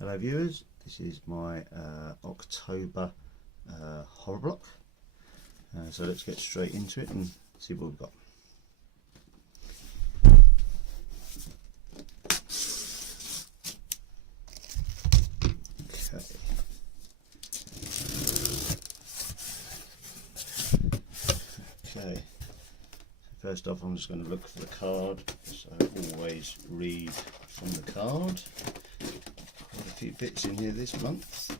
Hello viewers, this is my October horror block. So let's get straight into it and see what we've got. Okay, first off I'm just going to look for the card, so always read from the card. Quite a few bits in here this month.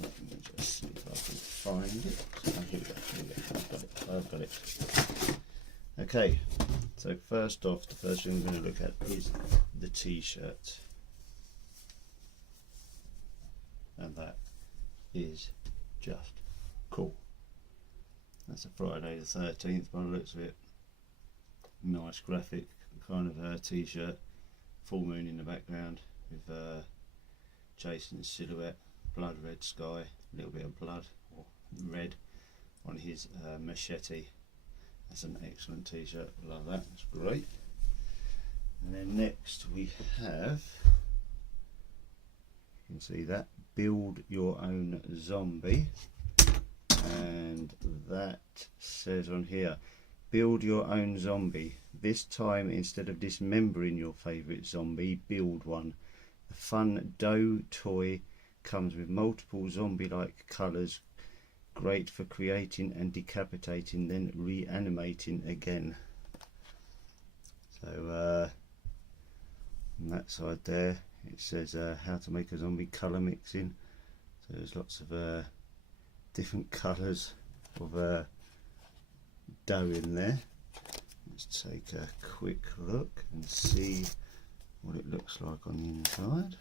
Let me just see if I can find it. Oh, here we go, I've got it. Okay, so first off, the first thing I'm going to look at is the t-shirt. And that is just cool. That's a Friday the 13th by the looks of it. Nice graphic kind of t-shirt. Full moon in the background with Jason's silhouette, blood red sky, a little bit of blood or red on his machete. That's an excellent t-shirt, love that, that's great. And then next we have, you can see that, Build Your Own Zombie, and that says on here, build your own zombie. This time, instead of dismembering your favourite zombie, build one. The fun dough toy comes with multiple zombie-like colours, great for creating and decapitating, then reanimating again. So on that side there it says how to make a zombie colour mixing. So there's lots of different colours of dough in there. Let's take a quick look and see what it looks like on the inside.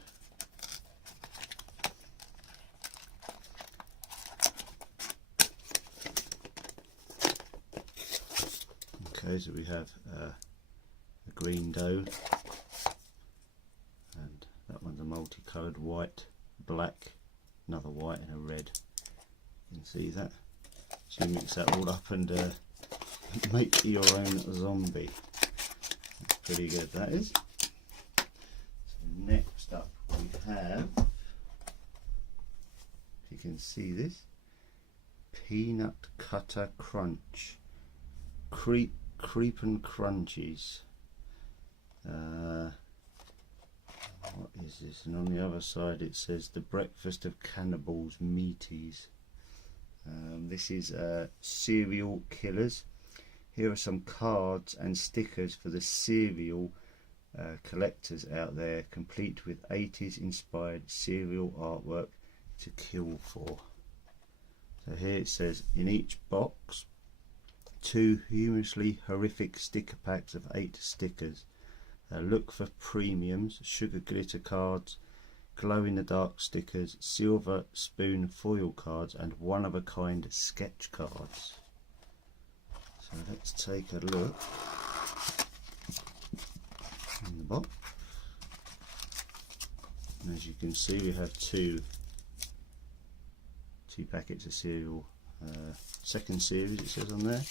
Okay, so we have a green dough, and that one's a multicoloured white, black, another white and a red. You can see that. So you mix that all up and make your own zombie. That's pretty good, that is. So next up we have, if you can see this, Peanut Cutter Crunch. Creep and Crunchies. What is this? And on the other side it says the breakfast of cannibals, meaties. This is Serial Killers. Here are some cards and stickers for the serial collectors out there, complete with 80s inspired serial artwork to kill for. So here it says, in each box, 2 humorously horrific sticker packs of 8 stickers. Look for premiums, sugar glitter cards, glow-in-the-dark stickers, silver spoon foil cards, and one-of-a-kind sketch cards. So let's take a look in the box. And as you can see, we have two packets of cereal. Second series, it says on there.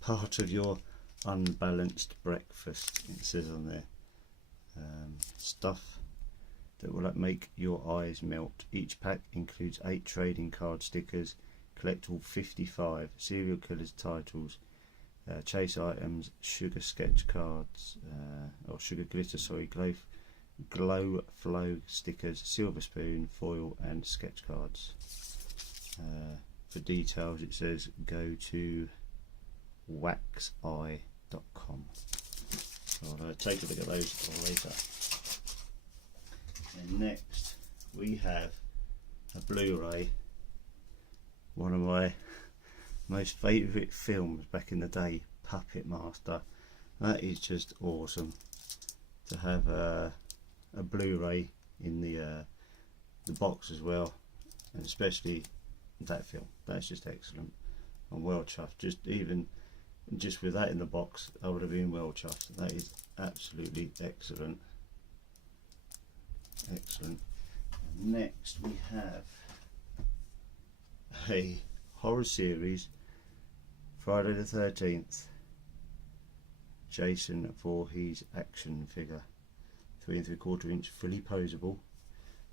Part of your unbalanced breakfast, it says on there. Stuff that will make your eyes melt. Each pack includes 8 trading card stickers. Collect all 55 serial killers titles, chase items, sugar sketch cards, or sugar glitter, sorry, glow flow stickers, silver spoon, foil and sketch cards. For details it says go to waxeye.com. So I'll take a look at those later. And next we have a Blu-ray, one of my most favourite films back in the day, Puppet Master. That is just awesome to have a Blu-ray in the box as well, and especially that film. That's just excellent. I'm well chuffed. Just with that in the box, I would have been well chuffed. That is absolutely excellent. Excellent. Next we have a horror series, Friday the 13th, Jason Voorhees action figure. 3 3/4 inch, fully posable,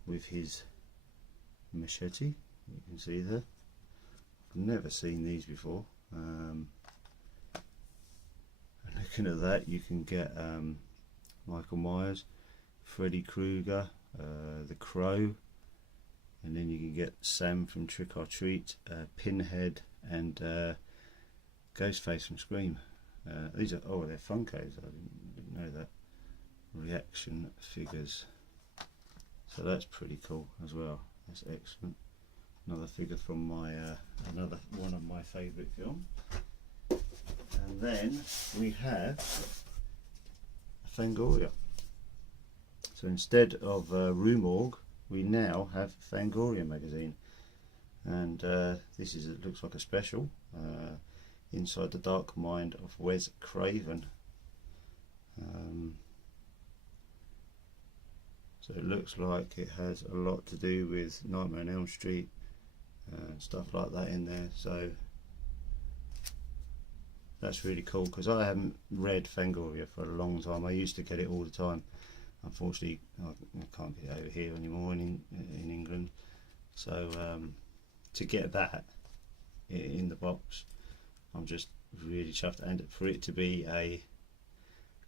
with his machete. You can see there. I've never seen these before. And looking at that, you can get Michael Myers, Freddy Krueger, the Crow, and then you can get Sam from Trick or Treat, Pinhead, and Ghostface from Scream. These are, oh, they're Funkos. I didn't know that. Reaction figures. So that's pretty cool as well. That's excellent. Another figure from my another one of my favourite films. And then we have Fangoria. So instead of Rue Morgue, we now have Fangoria magazine, and this is, it looks like a special, Inside the Dark Mind of Wes Craven. So it looks like it has a lot to do with Nightmare on Elm Street and stuff like that in there, so that's really cool, because I haven't read Fangoria for a long time. I used to get it all the time. Unfortunately, I can't get it over here anymore in England. So to get that in the box, I'm just really chuffed. And for it to be a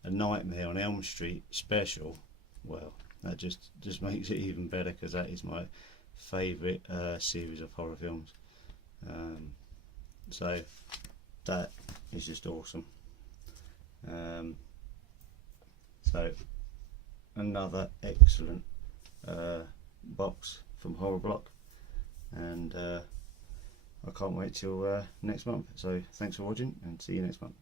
Nightmare on Elm Street special, well, that just makes it even better, because that is my favourite series of horror films. So that is just awesome. So another excellent box from Horror Block, and I can't wait till next month. So thanks for watching, and see you next month.